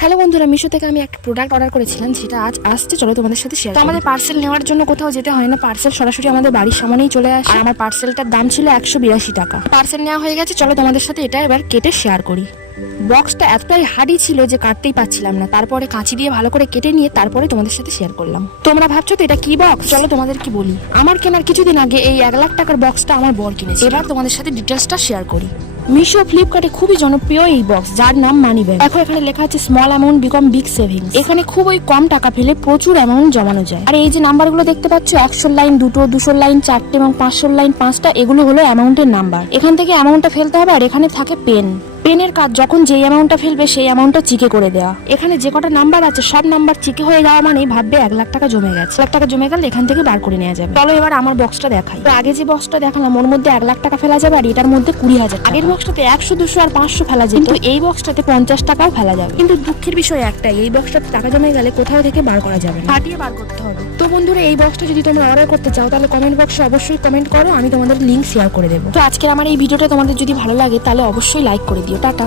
Hello বন্ধুরা, মিশো থেকে আমি একটা প্রোডাক্ট অর্ডার করেছিলাম, যেটা আজ আসছে। চলো তোমাদের সাথে শেয়ার। তো আমাদের পার্সেল নেওয়ার জন্য কোথাও যেতে হয় না, পার্সেল সরাসরি আমাদের বাড়ির সামনেই চলে আসে। আর আমার পার্সেলটার দাম ছিল 182 টাকা। পার্সেল নেওয়া হয়ে গেছে, চলো তোমাদের সাথে এটা এবার কেটে শেয়ার করি। বক্সটা এতটাই হার্ডি ছিল যে কাটতেই পাচ্ছিলাম না, তারপরে কাঁচি দিয়ে ভালো করে কেটে নিয়ে তারপরে তোমাদের সাথে শেয়ার করলাম। তোমরা ভাবছো তো এটা কি বক্স? চলো তোমাদের কি বলি। আমার কেনার কিছুদিন আগে এই 1 লাখ টাকার বক্সটা আমার বর কিনেছে। এবার তোমাদের সাথে ডিটেলসটা শেয়ার করি। মিশো ফ্লিপকার্টে খুবই জনপ্রিয় এই বক্স, যার নাম মানি ব্যাগ। দেখো এখানে লেখা আছে small amount become big savings. এখানে খুবই কম টাকা ফেলে প্রচুর অ্যামাউন্ট জমানো যায়। আর এই যে নাম্বারগুলো দেখতে পাচ্ছ, 100 লাইন 2টো, 200 লাইন 4টে এবং 500 লাইন 5টা, এগুলো হলো অ্যামাউন্টের নাম্বার। এখান থেকে অ্যামাউন্টটা ফেলতে হবে। আর এখানে থাকে পেনের কাজ, যখন যেই অ্যামাউন্টটা ফেলবে সেই অ্যামাউন্টটা চিকে করে দেওয়া। এখানে যে কটা নাম্বার আছে সব নাম্বার চিকে হয়ে যাওয়া মানে ভাববে 1 লাখ টাকা জমে গেছে। 1 লাখ টাকা জমে গেলে এখান থেকে বার করে নেওয়া যাবে। চলো এবার আমার বক্সটা দেখাই। তো আগে যে বক্সটা দেখালাম ওর মধ্যে 1 লাখ টাকা ফেলা যাবে, আর এটার মধ্যে 20,000। আগের বক্সটাতে 100, 200 আর 500 ফেলা যেত, কিন্তু এই বক্সটাতে 50 টাকাও ফেলা যাবে। কিন্তু দুঃখের বিষয় একটাই, এই বক্সটাতে টাকা জমে গেলে কোথাও থেকে বার করা যাবে না, ফাটিয়ে বার করতে হবে। তো বন্ধুরা, এই বক্সটা যদি তোমরা অর্ডার করতে চাও তাহলে কমেন্ট বক্সে অবশ্যই কমেন্ট করো, আমি তোমাদের লিংক শেয়ার করে দেবো। তো আজকের আমার এই ভিডিওটা তোমাদের যদি ভালো লাগে তাহলে অবশ্যই লাইক করে দিও। টাটা।